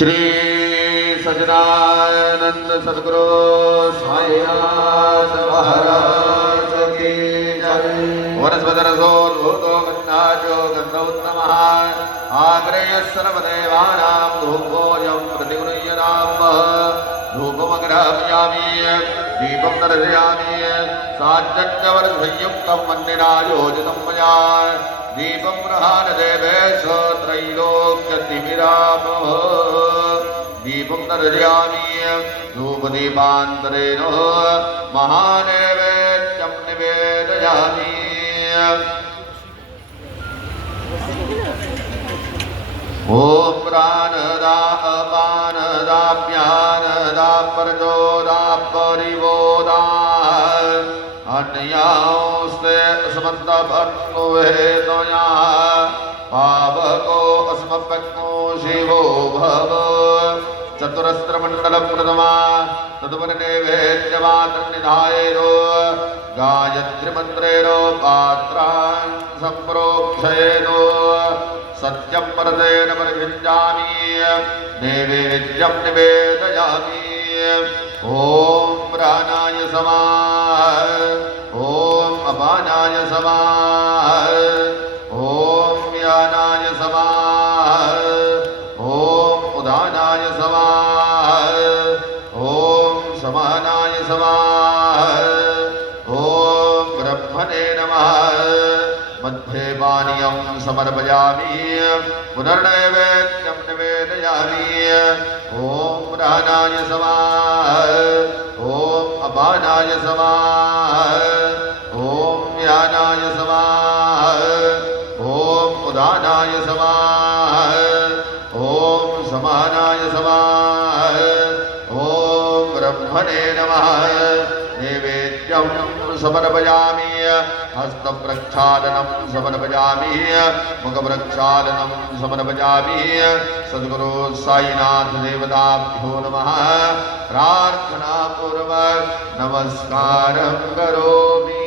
श्री सच्चिदानंद सद्गुरु साईनाथ महाराज की जय। वनस्पतिरसोद्भूतो गन्धाढ्यो गन्धोत्तमः आग्रेय सर्वदेवानां धूपोऽयं प्रतिगृह्यताम्। धूपमग्राहयामि दीपं दर्शयामि साज्जन्यवर्धयुक्तं वह्निनायोजितं मया दीपं प्रहारदेवेश त्रैलोक्यतिमिरामः। दीपं दर्शयामि धूपदीपान्तरेण महानैवेद्यं निवेदयामि। ॐ प्राणदा अपानदाभ्यानदा प्रचोदापरिवोदा अन्यास्ते समन्तभन्नुवेदया पावको अस्मभ्यग्नो शिवो भव। चतुरस्रमण्डलप्रथमा तदुपरिनैवेद्यमात्रनिधायेनो गायत्रीमन्त्रेणो पात्रान् सम्प्रोक्षयेनो सत्यं परतेन परिभिञ्जामि नैवेद्यं निवेदयामि। ॐ प्राणाय समाः ॐ अपानाय समाः ॐ व्यानाय समाः ॐ उदानाय समाः ॐ समानाय समाः ॐ ब्रह्मणे नमः। मध्ये पानीयं समर्पयामि पुनर्नैवेद्यं निवेदयामि। ॐ प्राणाय समाः ॐ अपानाय समाः ॐ व्यानाय समाः ॐ उदानाय समाः ॐ समानाय समाः ॐ ब्रह्मणे नमः। नैवेद्यं समर्पयामि हस्तप्रक्षालनं समर्पयामि मुखप्रक्षालनं समर्पयामि। सद्गुरु साईनाथ देवताभ्यो नमः। प्रार्थनापूर्वक नमस्कारं करोमि।